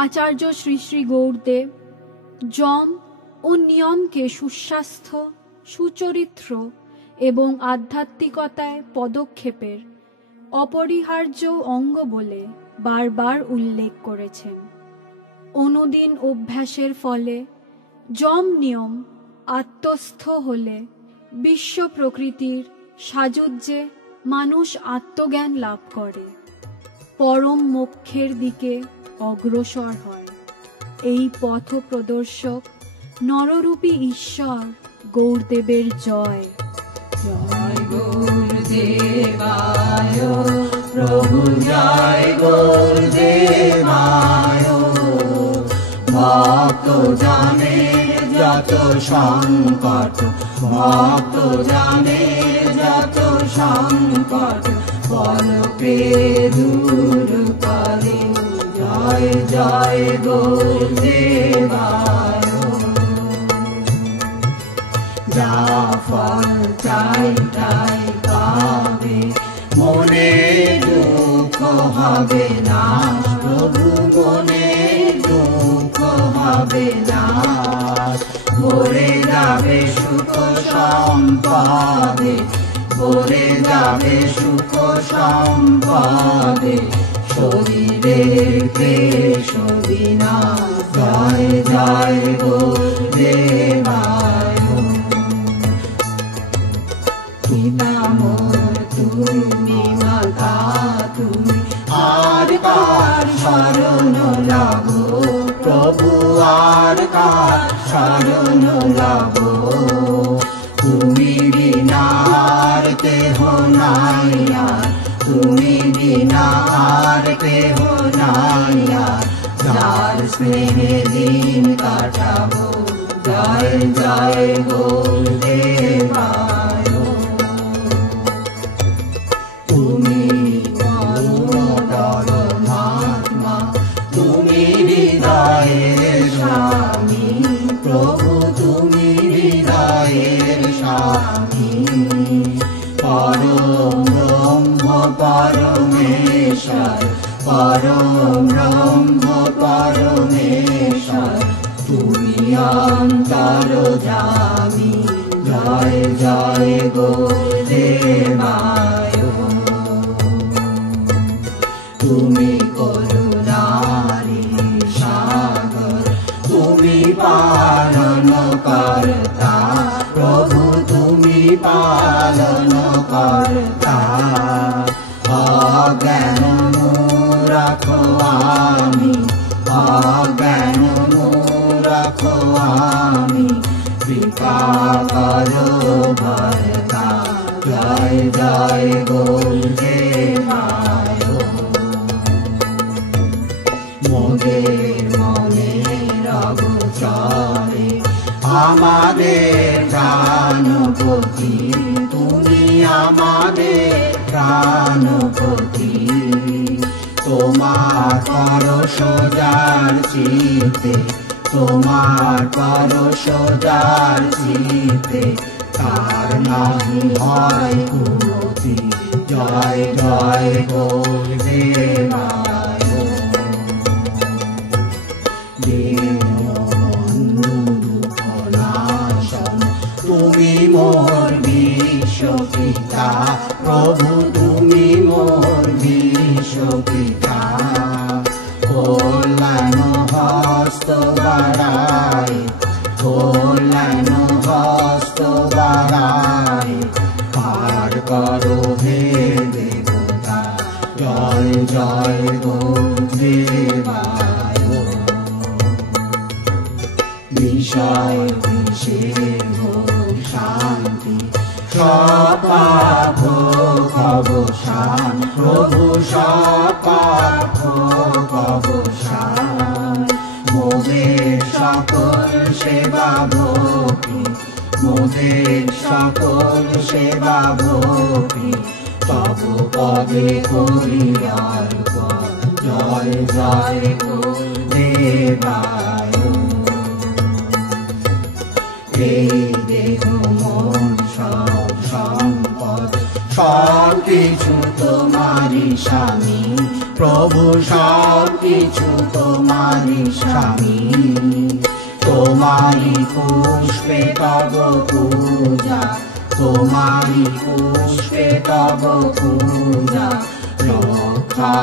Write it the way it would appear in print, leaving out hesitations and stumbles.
আচার্য শ্রী শ্রী গৌরদেব যম ও নিয়মকে সুস্বাস্থ্য, সুচরিত্র এবং আধ্যাত্মিকতায় পদক্ষেপের অপরিহার্য অঙ্গ বলে বারবার উল্লেখ করেছেন। অনুদিন অভ্যাসের ফলে যম নিয়ম আত্মস্থ হলে বিশ্ব প্রকৃতির সাযুজ্যে মানুষ আত্মজ্ঞান লাভ করে, পরম মোক্ষের দিকে অগ্রসর হয়। এই পথ প্রদর্শক নররূপী ঈশ্বর গৌরদেবের জয়। জয় গৌরদেবায় প্রভু, জয় গৌরদেবায়। ভক্ত জানের যত সংকট, ভক্ত জানের যত সংকট পলকে দূর করে। জয় জয় গৌরদেবায়। যা ফল চাই তাই পাবে, মনে দুঃখ হবে না প্রভু, মনে দুঃখ হবে না। ভরে যাবে সুখ সম্পদে, ভরে যাবে সুখ সম্পদে, শরীরের ক্লেশ বিনাশ। জয় জয় গৌরদেবায়। পিতা মোর তুমি, মাতা তুমি, আর কার শরণ লাভ প্রভু, আর কার শরণ লাভ। তুমি বিনা আর কেহ নাই, তুমি বিনা আর কেহ নাই। যার স্নেহে দিন কাটাবো। জয় জয় গৌরদেবায়। তুমি পরমাত্মা, তুমি হৃদয়ের স্বামী প্রভু, তুমি হৃদয়ের স্বামী। পরম ব্রহ্ম পরমেশ্বর, পরম ব্রহ্ম পরমেশ্বর, তুমি অন্তর্যামী। জয় জয় গৌরদেবায়। তুমি করুণারি সাগর, তুমি পালন কর্তা প্রভু, তুমি পালন কর্তা। অজ্ঞান মূরখ আমি, অজ্ঞান মূরখ আমি, কৃপা করো ভরতা। জয় জয় গৌরদেবায়। মোদের মনের অগোচরে আমাদের প্রাণপতি, তুমি আমাদের প্রাণপতি। তোমার পরশ যার চিতে, তোমার পরশ যার চিতে, তার নাহি হয় কুমতি। জয় জয় গৌরদেবায়। দীনবন্ধু দুঃখনাশন, তুমি মোর বিশ্ব পিতা প্রভু, তুমি মোর বিশ্ব পিতা। কল্যাণ হস্ত বাড়াই, কল্যাণ হস্ত বাড়াই, পার করো হে দেবতা। জয় জয় গৌরদেবায়। বিষয় বিশেষ শান্তি, সব পাপ অবসান প্রভু, সব পাপ অবসান। মোদের সকল সেবা ভক্তি, মোদের সকল সেবা ভক্তি, তব পদে করি অর্পণ। জয় জয় গৌরদেবায়। এই দেহ মন সব সম্পদ, সব কিছু তোমারি স্বামী প্রভু, সব কিছু তোমার তোমারি স্বামী তোমারি পুষ্পে তব পূজা তোমারি পুষ্পে তব পূজা রক্ষা